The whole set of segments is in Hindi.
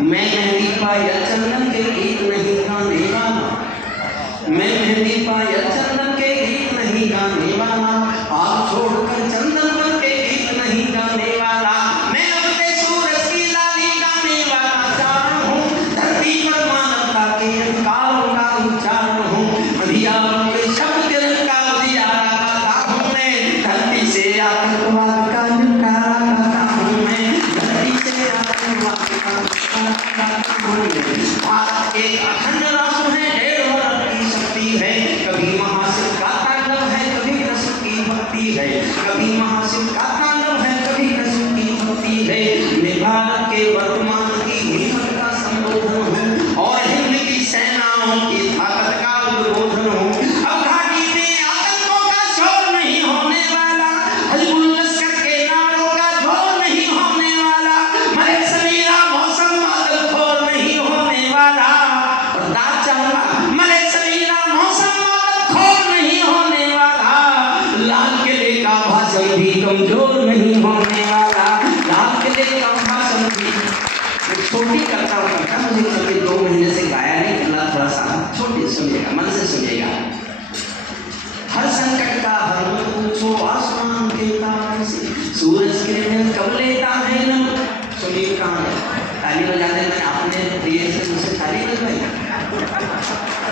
मैं मेहंदी पायल चंदन के गीत नहीं गाने वाला, मैं मेहंदी पायल चंदन के गीत नहीं गाने वाला, आप छोड़कर चंदन बन के गीत नहीं गाने वाला। मैं अपने सूरज की लाली गाने वाला चारण हूँ, धरती पर मानवता के अधिकारों का उच्चारण हूँ, अधिकारों के शब्द के रंग का उजियारा गाता हूँ मैं, धरती से आतंकवाद का निपटारा गाता हूँ मैं, धरती से आतंकवाद का निपटारा गाता हूँ मैं। भारत एक अखंड राष्ट्र है, 1.5 अरब की शक्ति है, कभी महाशिव का तांडव है, कभी कृष्ण की भक्ति है, कभी महाशिव का तांडव है, कभी कृष्ण की भक्ति है। मैं भारत के वर्तमान की हिम्मत का संबोधन हूँ और हिंद की सेनाओं की ताकत का उद्बोधन हूँ। अब घाटी में आतंकों का शोर नहीं होने वाला, हिजबुल लश्कर के नारों का जोर नहीं होने वाला, मरे समीरा मौसम बादल खोर नहीं होने वाला, और दाद चाहूंगा मरे समीरा मौसम बादल खोर नहीं होने वाला, लाल किले का भाषण भी कमजोर नहीं होने वाला, लाल किले का भाषण भी छोटी करता मुझे कभी 2 महीने से गाया नहीं करना, थोड़ा सा छोटी सुनिएगा, मन से सुनिएगा। हर संकट का हर मत पूछो आसमान के तारों से, सूरज किरणें कब लेता है न। सुनिए कहानी, ताली बजाने में आपने प्रिय से मुझसे ताली बजवाई,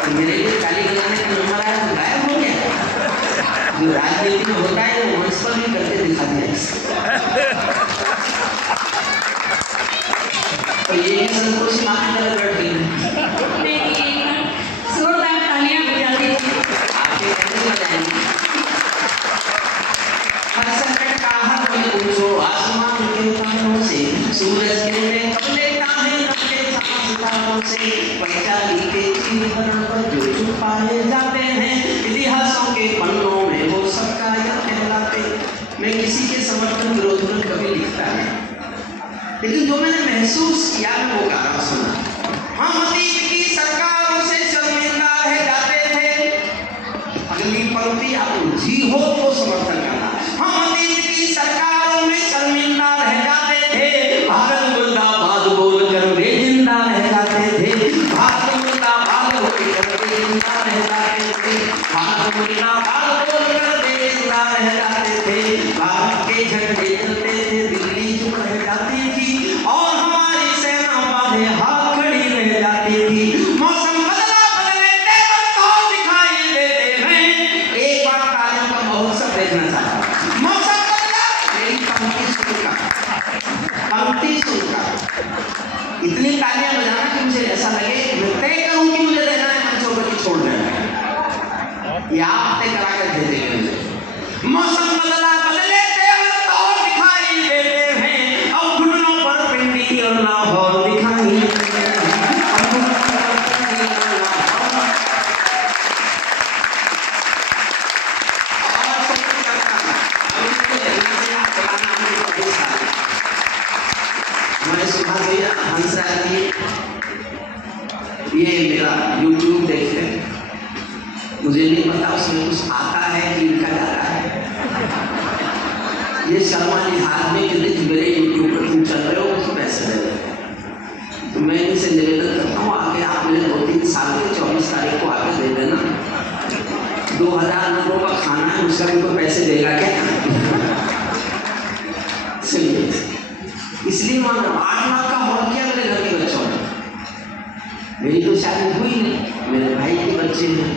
तो मेरे लिए ताली बजाने का नंबर आया तो गायब हो गया। जो राजनीति में होता है वो मंच पर भी करके दिखा दिया। तो ये संतोषी माँ की तरह बैठ गई जोरदार तालियां बजा दीजिए, आपके कैसे बजाएंगे। हर संकट का हर मत पूछो आसमान के तारों से, सूरज किरणें कब लेता है नब्बे सितारों से, वैशाली के चीरहरण पर जो छुपाए जाते हैं, इतिहासों के पन्नों में वो सबका यह कहलाते। मैं किसी के समर्थन विरोध में कभी लिखता नहीं, लेकिन जो मैंने महसूस किया मैं वो गाना सुना। हम अतीत की सरकारों से शर्मिंदा रह जाते थे, अगली पंक्ति आप जी हो तो समर्थन करना। हम अतीत की सरकारों में शर्मिंदा रह जाते थे, भारत मुर्दाबाद बोलकर वे जिंदा रह जाते थे, भारत मुर्दाबाद बोलकर वे जिंदा रह जाते थे, भारत मुर्दाबाद बोलकर वे जिंदा रह जाते थे, भारत के झंडे चलते थे, दिल्ली चुप रह जाती थी और हमारी सेना वाले हाथ खड़ी रह जाती थी। मौसम बदला बदले तेवर तो दिखाई देते हैं। एक बार तालियों का महोत्सव देखना चाहता हूँ। मौसम बदला, मेरी पंक्ति सुनकर इतनी तालियां बजाना कि मुझे ऐसा लगे मैं तय करूं कि मुझे रहना है मंचों पर कि छोड़ देना, या आप तय करा कर दे देंगे मुझे। मौसम बदला बदले तेवर तो दिखाई देते हैं, अब घुटनों पर पिंडी और लाहौर दिखाई देते हैं। हमारे सुभाष भैया हंसराज जी ये मेरा YouTube देखते हैं, मुझे नहीं पता उसमें कुछ आता है कि इनका जाता है। ये शर्मा लिहाज में कि मेरे YouTube पर तुम चल रहे हो कुछ पैसे दे रहे, तो मैं इनसे निवेदन करता हूँ आगे आप मेरे 2-3 साल के 24 तारीख को आगे दे देना। 2000 लोगों का खाना है, उसका भी कोई पैसे देगा क्या? चलिए, इसलिए वहाँ 8 लाख का हॉल किया मेरे घर के बच्चों ने। मेरी तो शादी हुई नहीं, मेरे भाई के बच्चे हैं,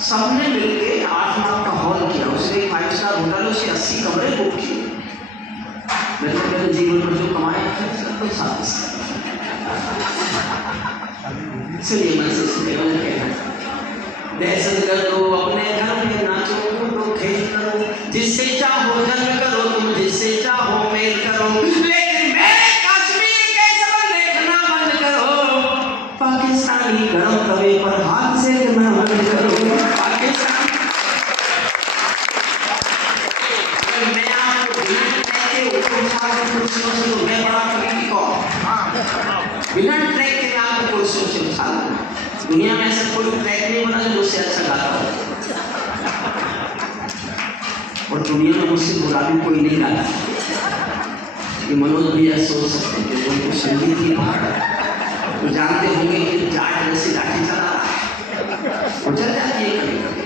सबने मिलकर 8 लाख का हॉल किया। उसने 5 स्टार होटलों से 80 कमरे बुक किए। मैंने मेरे जीवन में जो कमाया कोई साथ चलिए मैं दहशत करो अपने घर में नाचो कूदो खेल करो, जिससे चाहो जंग करो तुम, जिससे चाहो मेल करो, लेकिन मेरे कश्मीर के सबक देखना बंद करो। पाकिस्तानी गरम तवे पर हाथ सेकना बंद करो। पाकिस्तान मैं आपको मैं बड़ा कभी बिना ट्रैक के आपको कोई सोच उठा दुनिया में ऐसा कोई ट्रैक नहीं बना जो मुझसे अच्छा गाता हो, और दुनिया में मुझसे बुरा भी कोई नहीं गाता। ये मनोज भैया सोच सकते हैं कि उनको संगीत की पहाड़ तो जानते होंगे कि जाट जैसी लाठी चला रहा है, वो चल जाती है कभी कभी।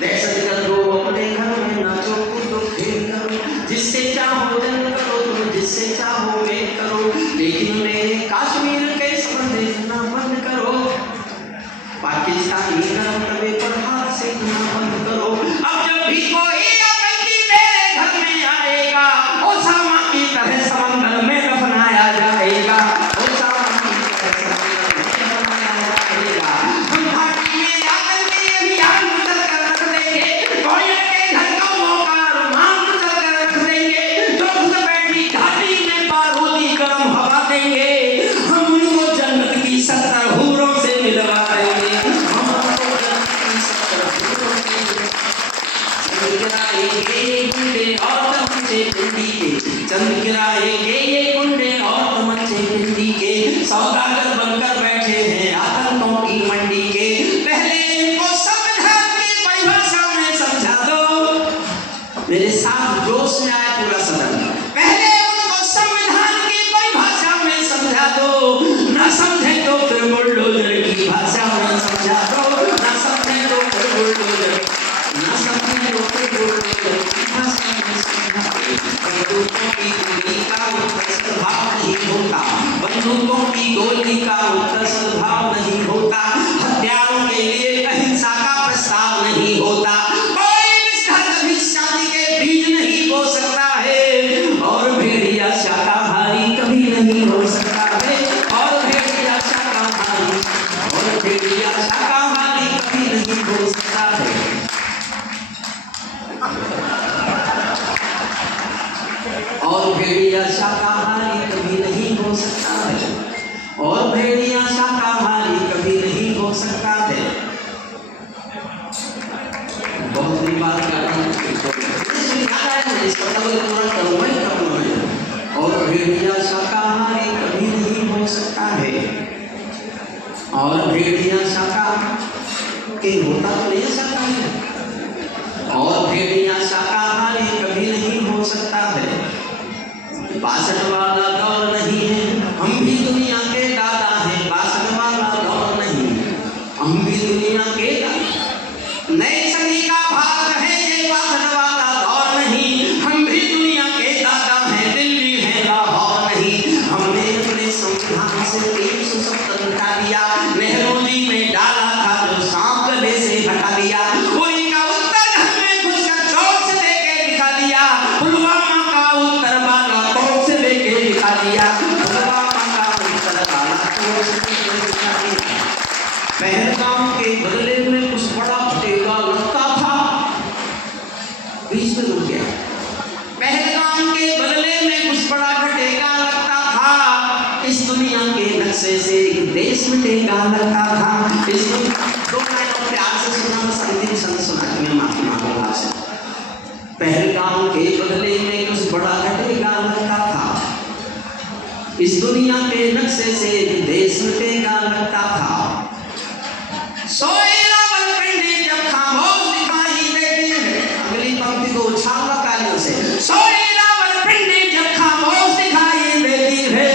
दहशत गर्दो अपने घर में नाचो कूदो खेल करो, जिससे चाहो जंग करो तुम, जिससे चाहो वेद करो, लेकिन मेरे कश्मीर के संबंध सुनना बंद करो। पाकिस्तानी गरम तवे पर हाथ सेकना बंद करो। अब जब भी कोई आतंकी मेरे घर में आएगा, ओसामा की तरह समंदर में दफनाया जाएगा, ओसामा की तरह समंदर में दफनाया जाएगा। हम घाटी में आतंकी अभियान चल कर रख देंगे, कोरिया के घर का मौका रुमाल चल कर रख देंगे, जो घुस बैठी घाटी में बारूदी गर्म हवा देंगे, हम उनको जन्नत की 70 हूरों से मिलवा देंगे। चंद गिराएंगे ये गुंडे और तमंचे पिंडी के, सौदागर बनकर बैठे हैं आतंकों की मंडी के। पहले इनको संविधान की परिभाषा में समझा दो, मेरे साथ जोश में आए पूरा सदन। पहले उनको संविधान की परिभाषा में समझा दो, ना समझे तो फिर बुलडोजर की भाषा में समझा दो, ना समझे तो फिर बुलडोजर, ना समझे तो फिर बुलडोजर की भाषा में समझा दो। बंदूकों की गोली का उत्तर सद्भाव नहीं होता, बंदूकों की गोली का उत्तर सद्भाव नहीं होता, हथियारों के लिए अहिंसा का प्रस्ताव नहीं होता, कोई निष्ठा कभी शांति के बीज नहीं बो सकता है, और भेड़िया शाकाहारी कभी नहीं हो सकता है, और भेड़िया शाकाहारी, और भेड़िया शाकाहारी कभी नहीं हो सकता है। और भेड़िया शाकाहारी कभी नहीं हो सकता है, और भेड़िया शाकाहारी कभी नहीं हो सकता है। बहुत बड़ी बात कर रहा हूँ, और भेड़िया शाकाहारी कभी नहीं हो सकता है, और भेड़िया शाकाहारी होता तो नहीं सकता है, और भेड़िया शाकाहारी कभी नहीं हो सकता है। 62 वाला दौर नहीं है, हम भी दुनिया के दादा हैं, 62 वाला दौर नहीं, हम भी दुनिया के दादा। नए सदी का भारत है ये 62 वाला दौर नहीं, हम भी दुनिया के दादा हैं, दिल्ली है लाहौर नहीं। हमने अपने संविधान से 370 हटा दिया, नेहरू जी ने डाला था जो सांप गले से हटा दिया, वही का उत्तर घर में घुसकर चौक से लेके दिखा दिया, पुलवामा का उत्तर बालाकोट से लेके दिखा दिया, पुलवामा का उत्तर बालाकोट से लेके दिखा दिया। पहलगाम के बदले में कुछ बड़ा फटेगा लगता था, बीच में रुक गया। पहलगाम के बदले में कुछ बड़ा घटेगा लगता था, इस दुनिया के नक्शे से एक देश मिटेगा लगता था। इस दो लाइनों प्यार से सुना, बस अंतिम शब्द सुना के मैं माफी मांगूंगा आपसे। पहलगाम के बदले में कुछ बड़ा घटेगा लगता था, इस दुनिया के नक्शे से एक देश मिटेगा लगता था। सोए रावलपिंडी जब खामोश दिखाई देती है, अगली पंक्ति को उछालना तालियों से। सोए रावलपिंडी जब खामोश दिखाई देती है,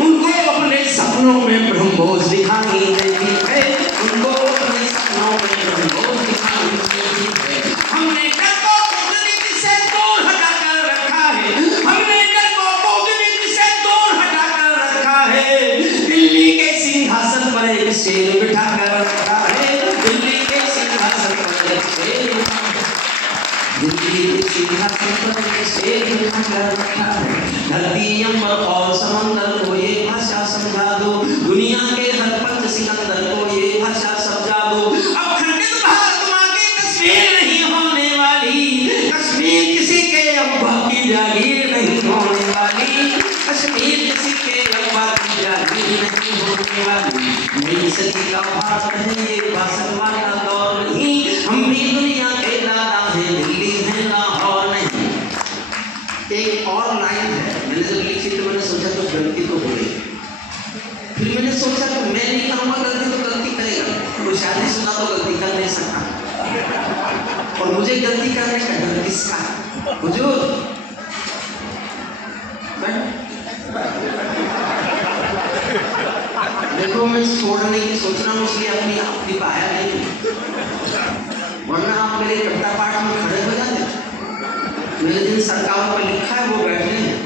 उनको अपने सपनों में ब्रह्मोस दिखाई देती है, उनको अपने सपनों में ब्रह्मोस दिखाई देती है। हमने डर को कूटनीति से दूर हटा कर रखा है, हमने डर को कूटनीति से दूर हटा कर रखा है, दिल्ली के सिंहासन पर एक शेर बिठा कर रखा है, दिल्ली के सिंहासन पर एक शेर, दिल्ली के सिंहासन पर एक शेर बिठा कर रखा है। धरती अंबर और समंदर को ये भाषा समझा दो, दुनिया के हर पंच सिकंदर को ये भाषा समझा दो। अब खंडित भारत माँ की तस्वीर नहीं होने वाली, कश्मीर किसी के अब्बा की जागीर नहीं होने वाली, कश्मीर किसी के अब्बा की जागीर नहीं होने वाली। नई सदी का भारत है ये 62 वाला दौर नहीं, हम भी दुनिया के दादा हैं, दिल्ली है लाहौर नहीं। एक और लाइन है, मैंने जब लिखी तो मैंने सोचा तो गलती तो हो गई, फिर मैंने सोचा कि मैं नहीं करूँगा गलती तो गलती करेगा, तो शादी सुना तो गलती कर नहीं सकता, और मुझे गलती करने का डर किसका? हुजूर में छोड़ने की सोचना इसलिए अपनी आप भी पाया नहीं, वरना आप मेरे कट्टा पाठ में खड़े हो जाते। मेरे जिन सरकारों पर लिखा है वो बैठे हैं।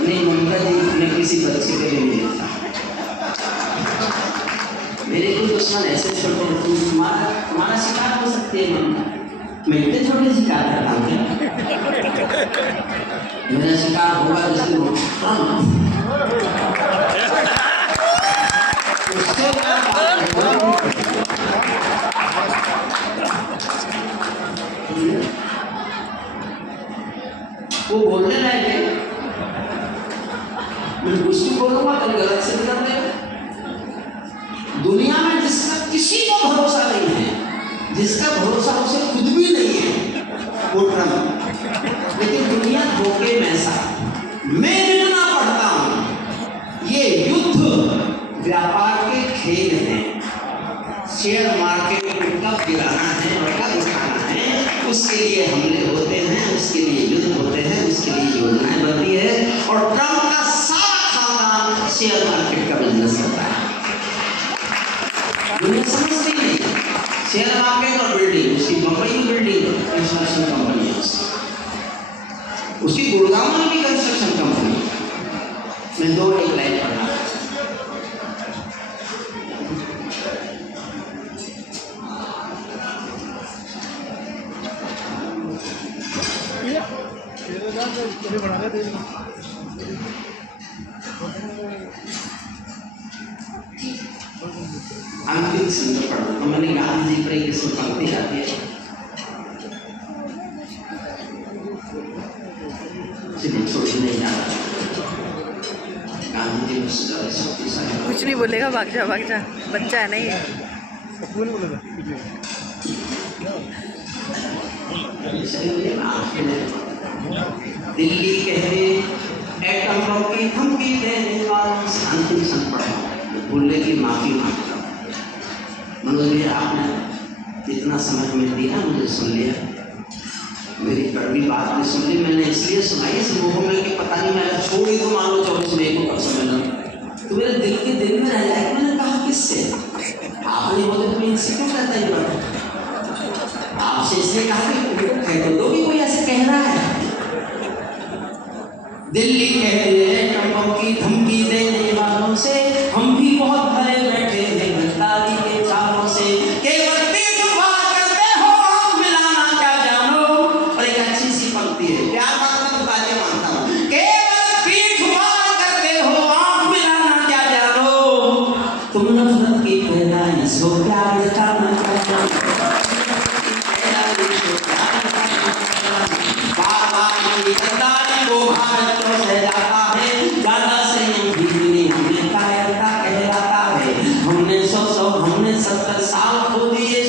नहीं, ममता जी ने किसी बच्चे के लिए नहीं लिखा। मेरे कोई दुश्मन ऐसे छोटे तुम्हारा शिकार हो सकती है ममता, मैं इतने छोटे शिकार करता हूँ क्या? मेरा शिकार होगा जिसके वो बोलने लगे, मैं कुछ भी बोलूंगा कल गलत से निकल देगा। दुनिया में जिसका किसी को भरोसा नहीं है, जिसका भरोसा उसे खुद भी नहीं है, वो ट्रम्प। लेकिन दुनिया धोखे में सा। मैं जितना पढ़ता हूं, ये युद्ध व्यापार के खेल हैं। शेयर मार्केट में कब गिराना है और कब उठाना है, उसके लिए हमले होते हैं, उसके लिए युद्ध होते हैं, उसके लिए योजनाएं बनती है। और ट्रम्प का सारा खानदान शेयर मार्केट का बिजनेस करता है। दुनिया समझती नहीं शेयर मार्केट और बिल्डिंग, उसकी बम्बई में बिल्डिंग कंस्ट्रक्शन कंपनी है, उसकी गुड़गांव में भी कंस्ट्रक्शन कंपनी। मैं दो एक लाइन पढ़ा, अंतिम संदर्भ पढ़ा तो मैंने गांधी जी पर एक इसमें पंक्ति आती है, छोड़ने नहीं जा रहा। गांधी जी कुछ नहीं बोलेगा, भाग जा बच्चा है नहीं। दिल्ली कहते एटम बम की धमकी देने वालों से अंतिम संग पढ़ा, भूलने की माफी मांगता हूँ। मनोज भैया आपने इतना समझ में दिया, मुझे सुन लिया, मेरी कड़वी बात भी सुन ली। मैंने इसलिए सुनाई इस मोह में कि पता नहीं मैं छोड़ ही तो मान लो 24 मई को कब समझना, तो मेरे दिल के दिल में रह जाएगा। मैंने कहा किससे? आपने बोले तो इनसे क्यों कहता ही बात, आपसे इसलिए कहा कि कह तो दो कि कोई ऐसे कह रहा है। दिल्ली कहते हैं बम की धमकी देने वालों से हम भी बहुत भरे बैठे हैं गद्दारी के चालों से। केवल पीठ फाड़ करते हो, आँख मिलाना क्या जानो। और एक अच्छी सी पंक्ति है, प्यार करता तो बातें मानता हूँ। केवल पीठ फाड़ करते हो, आँख मिलाना क्या जानो। तुम नफरत की पैदाइश हो, प्यार दिखाना क्या जानो। गद्दारी को भारत तो सहलाता है, ज्यादा संयम भी नहीं हमें कायरता कहलाता है। हमने 100 हमने 70 साल खो दिए,